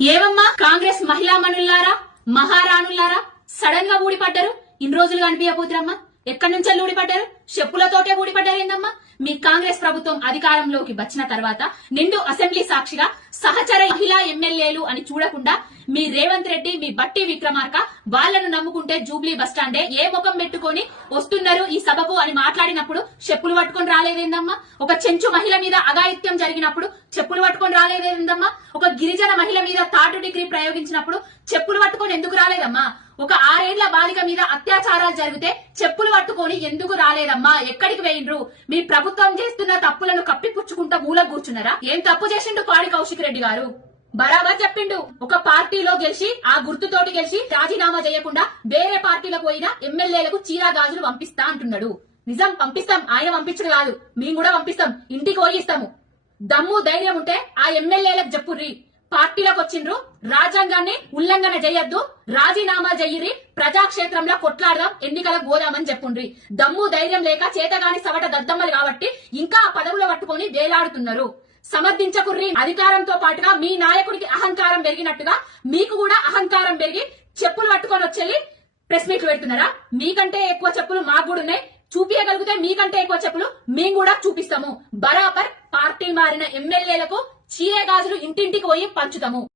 ఏమమ్మా కాంగ్రెస్ మహిళా మనులారా మహారాణులారా సడన్ గా ఊడిపడ్డారు. ఇన్ని రోజులు కనిపించబోతురమ్మా. ఎక్కడి నుంచో ఊడిపడ్డారు? చెప్పులతోటే ఊడిపడ్డారు ఏందమ్మా? మీ కాంగ్రెస్ ప్రభుత్వం అధికారంలోకి వచ్చిన తర్వాత నిండు అసెంబ్లీ సాక్షిగా సహచర మహిళా ఎమ్మెల్యేలు అని చూడకుండా మీ రేవంత్ రెడ్డి, మీ బట్టి విక్రమార్క వాళ్లను నమ్ముకుంటే జూబ్లీ బస్టాండే ఏ ముఖం పెట్టుకొని వస్తున్నారు ఈ సభకు అని మాట్లాడినప్పుడు చెప్పులు పట్టుకొని రాలేదేందమ్మా? ఒక చెంచు మహిళ మీద అఘాయిత్యం జరిగినప్పుడు చెప్పులు పట్టుకొని రాలేదేందమ్మా? ఒక గిరిజన మహిళ మీద థర్డ్ డిగ్రీ ప్రయోగించినప్పుడు చెప్పులు పట్టుకొని ఎందుకు రాలేదమ్మా? ఒక 6 ఏళ్ల బాలిక మీద అత్యాచారాలు జరిగితే చెప్పులు పట్టుకొని ఎందుకు రాలేదమ్మా? ఎక్కడికి వేయిండ్రు? మీ ప్రభుత్వం చేస్తున్న తప్పులను కప్పిపుచ్చుకుంటా మూల కూర్చున్నారా? ఏం తప్పు చేసిండు పాడి కౌశిక్ రెడ్డి గారు? బరాబర్ చెప్పిండు. ఒక పార్టీలో గెలిచి ఆ గుర్తుతోటి గెలిచి రాజీనామా చేయకుండా వేరే పార్టీలకు పోయిన ఎమ్మెల్యేలకు చీరా గాజులు పంపిస్తా అంటున్నాడు. నిజం పంపిస్తాం, ఆయన పంపించడు కాదు, మేము కూడా పంపిస్తాం, ఇంటికి పోయిస్తాము. దమ్ము ధైర్యం ఉంటే ఆ ఎమ్మెల్యేలకు చెప్పుర్రి. పార్టీలకు వచ్చిండ్రు, రాజ్యాంగాన్ని ఉల్లంఘన చేయొద్దు, రాజీనామా చెయ్యిరి, ప్రజాక్షేత్రంలో కొట్లాడదాం, ఎన్నికలకు పోదామని చెప్పుండ్రి. దమ్ము ధైర్యం లేక చేతగాని సవట దద్దమ్మలు కాబట్టి ఇంకా ఆ పదవులు పట్టుకొని వేలాడుతున్నారు. సమర్థించకుర్రి. అధికారంతో పాటుగా మీ నాయకుడికి అహంకారం పెరిగినట్టుగా మీకు కూడా అహంకారం పెరిగి చెప్పులు పట్టుకొని వచ్చి ప్రెస్ మీట్లు పెడుతున్నారా? మీకంటే ఎక్కువ చెప్పులు మాకు కూడా ఉన్నాయి. చూపించగలిగితే మీకంటే ఎక్కువ చెప్పులు మేము కూడా చూపిస్తాము. బరాబర్ పార్టీ మారిన ఎమ్మెల్యేలకు చీరే గాజులు ఇంటింటికి పోయి పంచుతాము.